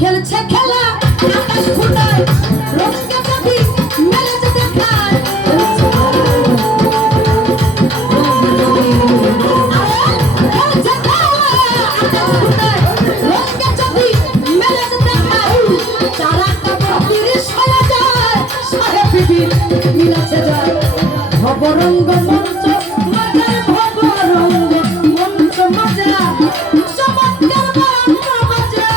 খেলছে খেলা আকাশ ফুটায় রোদকে যদি মেলে যে দেখায় খেলছে খেলা আকাশ ফুটায় রোদকে যদি মেলে যে দেখায় চারাটা বত্রিশ হয়ে যায় সাহেব বিবি মিলেছে যায় ভবরঙ্গ মঞ্চ মাজার ভবরঙ্গ মঞ্চ মাজা চমৎকার বারাঙ্গ মাজা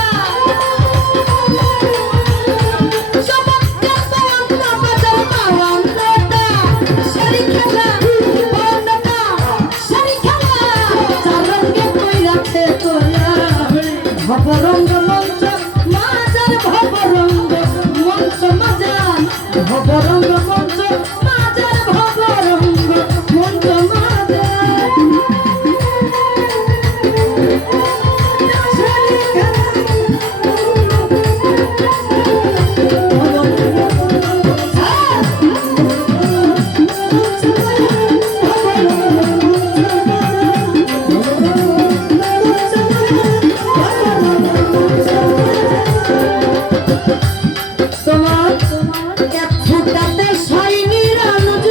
চমৎকার বারাঙ্গ মাজার বারাঙ্গটা সারি খেলা বারাঙ্গটা সারি খেলা চারঙ্গে কইরাছে তোরা ভবরঙ্গ মঞ্চ মাজার ভবরঙ্গ মঞ্চ মাজা ভবরঙ্গ মঞ্চ মাজার ভবরঙ্গ মঞ্চ মাজা তোমার এক ফুটাতে সাইনির আলোজ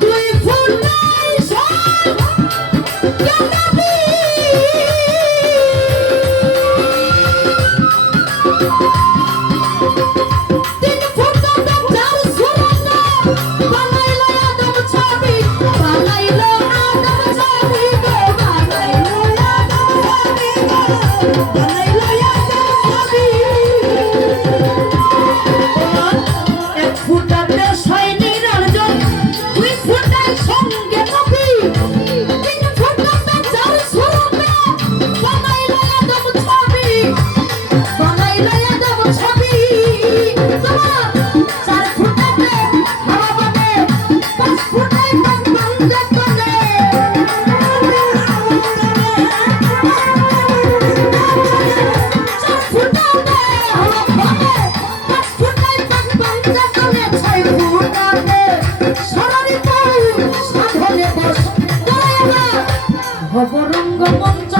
দুই ফুটাই সাই কাটাবি তিন ফুটাতে চার সুরত বানাইলো আদম ছবি বানাইলো আদম ছবি গো বানাইলো আদম ছবি গো বানাইলো আদম ছবি এক ফুটাতে সাইনির আলোজন দুই ফুটায় সঙ্গে নবী তিন ফুটাতে চার সুরতে বানাইলো আদম ছবি বানাইলো আদম ছবি তোমার চার ফুটাতে হাওয়া বনে পাঁচ ফুটায় বান্দে করে চার ফুটাতে হাওয়া বনে পাঁচ ফুটায় বান্দে করে ছয় ফুটাতে সরারি পাউ সাধনে বস দয়াবা ভবরঙ্গ মঞ্চ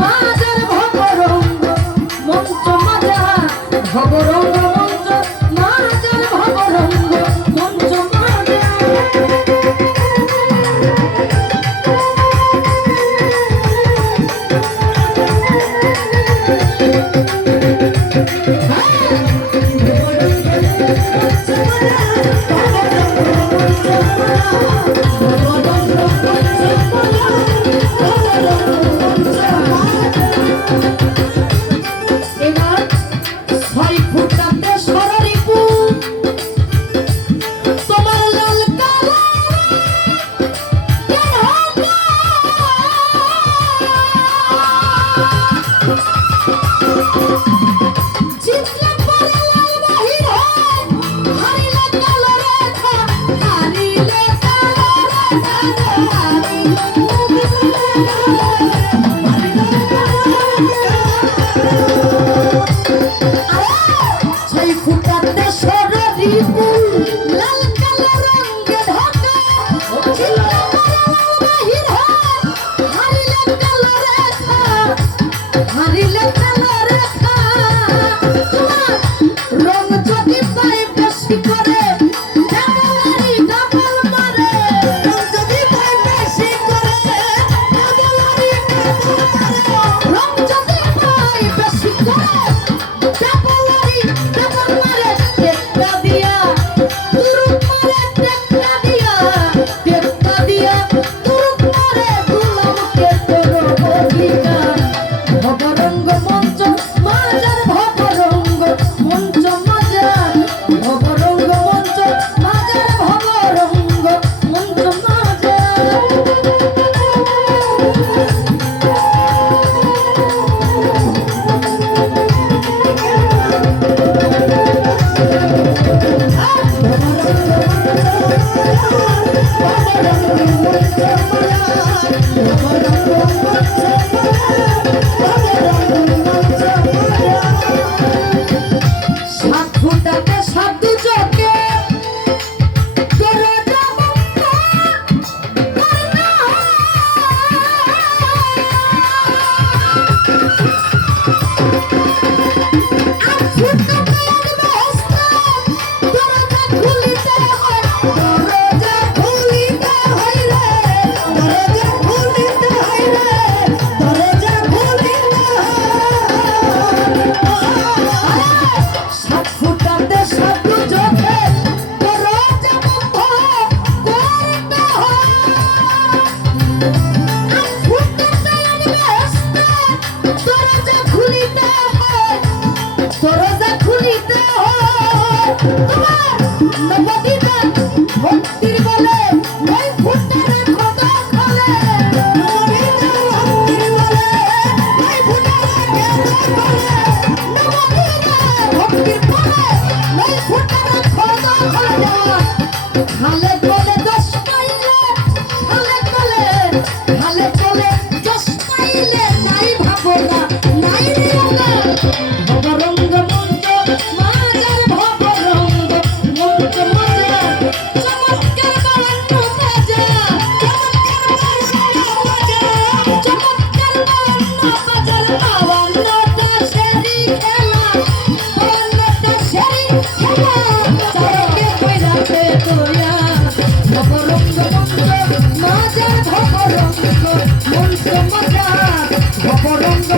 মাজার ভবরঙ্গ মঞ্চ মাজা ভবরঙ্গ মঞ্চ মাজার ভবরঙ্গ মঞ্চ মাজা এবার ছয় ফুটাতে সরারিপু তোমার লাল কালো জিতলে পরে লাল বাহির হয় হারিলে কালো রেখা হারিলে কালো রেখা ছয় ফুটাতে সরারিপু লাল কালো রঙে ঢাকা জিতলে পরে লাল বাহির হয় হারিলে কালো রেখা হারিলে কালো রেখা তোমার রং যদি পাই বেশি করে ডাবলারি ডাবল মারে রং যদি পাই বেশি করে ডাবলারি ডাবল মারে রং যদি পাই বেশি করে ডাবলারি ডাবল মারে টেক্কা দিয়া তুরুপ মারে টেক্কা দিয়া তুরুপ মারে দুলামকে তোর বহিকা ভবরঙ্গ মঞ্চ মাজার ভবরঙ্গ মঞ্চ মাজার ভবরঙ্গ মঞ্চ মাজার ভবরঙ্গ মঞ্চ মাজার সাত ফুটাতে সাধু চোখে নবদ্বীপে ভক্তির বলে ওই ফুটটা রাখো দখলে নবদ্বীপে ভক্তির বলে ওই ফুটটা রাখো দখলে হালে বলে দশ পাইলে হালে বলে দশ পাইলে নাই ভাবনা নাই রিয়ালা ভবরঙ্গ মঞ্চ মাজার ভবরঙ্গ মঞ্চ মজা চমৎকার বান্ন বাজা চমৎকার বান্ন বাজার বাবান্নটা সেরি খেলা বাবান্নটা সেরি খেলা চারকে কইরাতে তোয়া ভবরঙ্গ মঞ্চ মাজার ভবরঙ্গ মঞ্চ মজা ভবরঙ্গ